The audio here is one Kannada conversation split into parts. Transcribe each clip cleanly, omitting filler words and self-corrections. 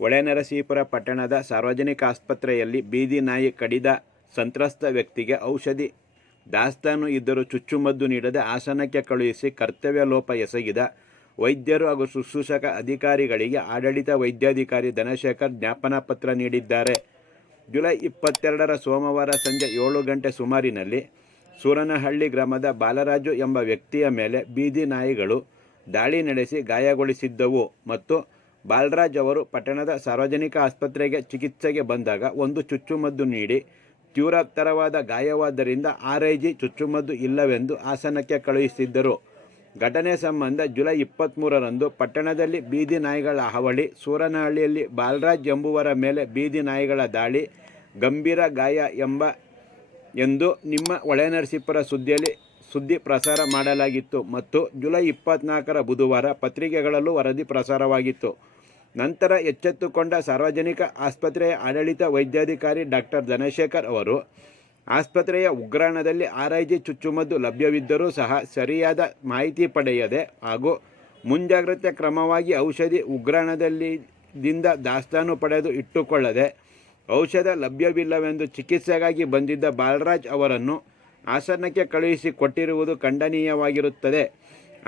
ಹೊಳೆನರಸೀಪುರ ಪಟ್ಟಣದ ಸಾರ್ವಜನಿಕ ಆಸ್ಪತ್ರೆಯಲ್ಲಿ ಬೀದಿ ನಾಯಿ ಕಡಿದ ಸಂತ್ರಸ್ತ ವ್ಯಕ್ತಿಗೆ ಔಷಧಿ ದಾಸ್ತಾನು ಇದ್ದರೂ ಚುಚ್ಚುಮದ್ದು ನೀಡದೆ ಆಸನಕ್ಕೆ ಕಳುಹಿಸಿ ಕರ್ತವ್ಯ ಲೋಪ ಎಸಗಿದ ವೈದ್ಯರು ಹಾಗೂ ಶುಶ್ರೂಷಕ ಅಧಿಕಾರಿಗಳಿಗೆ ಆಡಳಿತ ವೈದ್ಯಾಧಿಕಾರಿ ಧನಶೇಖರ್ ಜ್ಞಾಪನಾ ಪತ್ರ ನೀಡಿದ್ದಾರೆ. ಜುಲೈ 22ರ ಸೋಮವಾರ ಸಂಜೆ 7 ಗಂಟೆ ಸುಮಾರಿನಲ್ಲಿ ಸೂರನಹಳ್ಳಿ ಗ್ರಾಮದ ಬಾಲರಾಜು ಎಂಬ ವ್ಯಕ್ತಿಯ ಮೇಲೆ ಬೀದಿ ನಾಯಿಗಳು ದಾಳಿ ನಡೆಸಿ ಗಾಯಗೊಳಿಸಿದ್ದವು ಮತ್ತು ಬಾಲರಾಜ್ ಅವರು ಪಟ್ಟಣದ ಸಾರ್ವಜನಿಕ ಆಸ್ಪತ್ರೆಗೆ ಚಿಕಿತ್ಸೆಗೆ ಬಂದಾಗ ಒಂದು ಚುಚ್ಚುಮದ್ದು ನೀಡಿ ತೀವ್ರತರವಾದ ಗಾಯವಾದ್ದರಿಂದ RIG ಚುಚ್ಚುಮದ್ದು ಇಲ್ಲವೆಂದು ಹಾಸನಕ್ಕೆ ಕಳುಹಿಸಿದ್ದರು. ಘಟನೆ ಸಂಬಂಧ ಜುಲೈ 23ರಂದು ಪಟ್ಟಣದಲ್ಲಿ ಬೀದಿ ನಾಯಿಗಳ ಹಾವಳಿ, ಸೂರನಹಳ್ಳಿಯಲ್ಲಿ ಬಾಲರಾಜ್ ಎಂಬುವರ ಮೇಲೆ ಬೀದಿ ನಾಯಿಗಳ ದಾಳಿ, ಗಂಭೀರ ಗಾಯ ಎಂದು ನಿಮ್ಮ ಹೊಳೆನರಸೀಪುರ ಸುದ್ದಿ ಪ್ರಸಾರ ಮಾಡಲಾಗಿತ್ತು ಮತ್ತು ಜುಲೈ 24ರ ಬುಧವಾರ ಪತ್ರಿಕೆಗಳಲ್ಲೂ ವರದಿ ಪ್ರಸಾರವಾಗಿತ್ತು. ನಂತರ ಎಚ್ಚೆತ್ತುಕೊಂಡ ಸಾರ್ವಜನಿಕ ಆಸ್ಪತ್ರೆಯ ಆಡಳಿತ ವೈದ್ಯಾಧಿಕಾರಿ ಡಾಕ್ಟರ್ ಧನಶೇಖರ್ ಅವರು ಆಸ್ಪತ್ರೆಯ ಉಗ್ರಾಣದಲ್ಲಿ RIG ಚುಚ್ಚುಮದ್ದು ಲಭ್ಯವಿದ್ದರೂ ಸಹ ಸರಿಯಾದ ಮಾಹಿತಿ ಪಡೆಯದೆ ಹಾಗೂ ಮುಂಜಾಗ್ರತೆ ಕ್ರಮವಾಗಿ ಔಷಧಿ ಉಗ್ರಾಣದಿಂದ ದಾಸ್ತಾನು ಪಡೆದು ಇಟ್ಟುಕೊಳ್ಳದೆ ಔಷಧ ಲಭ್ಯವಿಲ್ಲವೆಂದು ಚಿಕಿತ್ಸೆಗಾಗಿ ಬಂದಿದ್ದ ಬಾಲರಾಜ್ ಅವರನ್ನು ಹಾಸನಕ್ಕೆ ಕಳುಹಿಸಿ ಕೊಟ್ಟಿರುವುದು ಖಂಡನೀಯವಾಗಿರುತ್ತದೆ.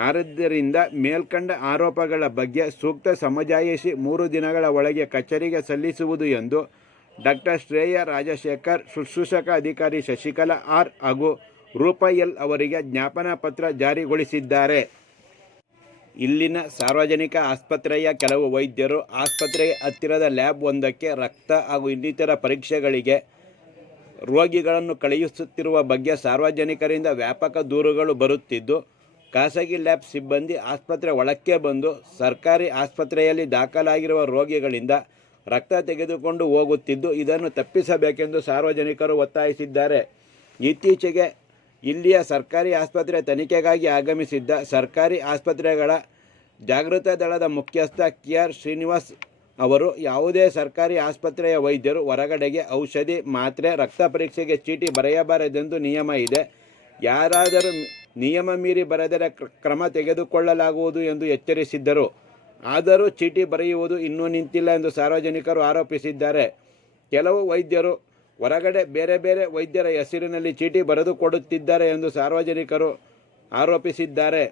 ಆದ್ದರಿಂದ ಮೇಲ್ಕಂಡ ಆರೋಪಗಳ ಬಗ್ಗೆ ಸೂಕ್ತ ಸಮಜಾಯಿಷಿ 3 ದಿನಗಳ ಒಳಗೆ ಕಚೇರಿಗೆ ಸಲ್ಲಿಸುವುದು ಎಂದು ಡಾಕ್ಟರ್ ಶ್ರೇಯಾ ರಾಜಶೇಖರ್, ಶುಶ್ರೂಷಕ ಅಧಿಕಾರಿ ಶಶಿಕಲಾ R ಹಾಗೂ ರೂಪಾ L ಅವರಿಗೆ ಜ್ಞಾಪನಾ ಪತ್ರ ಜಾರಿಗೊಳಿಸಿದ್ದಾರೆ. ಇಲ್ಲಿನ ಸಾರ್ವಜನಿಕ ಆಸ್ಪತ್ರೆಯ ಕೆಲವು ವೈದ್ಯರು ಆಸ್ಪತ್ರೆಯ ಹತ್ತಿರದ ಲ್ಯಾಬ್ ಒಂದಕ್ಕೆ ರಕ್ತ ಹಾಗೂ ಇನ್ನಿತರ ಪರೀಕ್ಷೆಗಳಿಗೆ ರೋಗಿಗಳನ್ನು ಕಳುಹಿಸುತ್ತಿರುವ ಬಗ್ಗೆ ಸಾರ್ವಜನಿಕರಿಂದ ವ್ಯಾಪಕ ದೂರುಗಳು ಬರುತ್ತಿದ್ದು, ಖಾಸಗಿ ಲ್ಯಾಬ್ ಸಿಬ್ಬಂದಿ ಆಸ್ಪತ್ರೆ ಒಳಕ್ಕೆ ಬಂದು ಸರ್ಕಾರಿ ಆಸ್ಪತ್ರೆಯಲ್ಲಿ ದಾಖಲಾಗಿರುವ ರೋಗಿಗಳಿಂದ ರಕ್ತ ತೆಗೆದುಕೊಂಡು ಹೋಗುತ್ತಿದ್ದು, ಇದನ್ನು ತಪ್ಪಿಸಬೇಕೆಂದು ಸಾರ್ವಜನಿಕರು ಒತ್ತಾಯಿಸಿದ್ದಾರೆ. ಇತ್ತೀಚೆಗೆ ಇಲ್ಲಿಯ ಸರ್ಕಾರಿ ಆಸ್ಪತ್ರೆ ತನಿಖೆಗಾಗಿ ಆಗಮಿಸಿದ್ದ ಸರ್ಕಾರಿ ಆಸ್ಪತ್ರೆಗಳ ಜಾಗೃತ ದಳದ ಮುಖ್ಯಸ್ಥ KR ಶ್ರೀನಿವಾಸ್ ಅವರು ಯಾವುದೇ ಸರ್ಕಾರಿ ಆಸ್ಪತ್ರೆಯ ವೈದ್ಯರು ಹೊರಗಡೆಗೆ ಔಷಧಿ, ಮಾತ್ರೆ, ರಕ್ತ ಪರೀಕ್ಷೆಗೆ ಚೀಟಿ ಬರೆಯಬಾರದೆಂದು ನಿಯಮ ಇದೆ. ಯಾರಾದರೂ ನಿಯಮ ಮೀರಿ ಬರೆದರೆ ಕ್ರಮ ತೆಗೆದುಕೊಳ್ಳಲಾಗುವುದು ಎಂದು ಎಚ್ಚರಿಸಿದ್ದರು. ಆದರೂ ಚೀಟಿ ಬರೆಯುವುದು ಇನ್ನೂ ನಿಂತಿಲ್ಲ ಎಂದು ಸಾರ್ವಜನಿಕರು ಆರೋಪಿಸಿದ್ದಾರೆ. ಕೆಲವು ವೈದ್ಯರು ಹೊರಗಡೆ ಬೇರೆ ವೈದ್ಯರ ಹೆಸರಿನಲ್ಲಿ ಚೀಟಿ ಬರೆದುಕೊಡುತ್ತಿದ್ದಾರೆ ಎಂದು ಸಾರ್ವಜನಿಕರು ಆರೋಪಿಸಿದ್ದಾರೆ.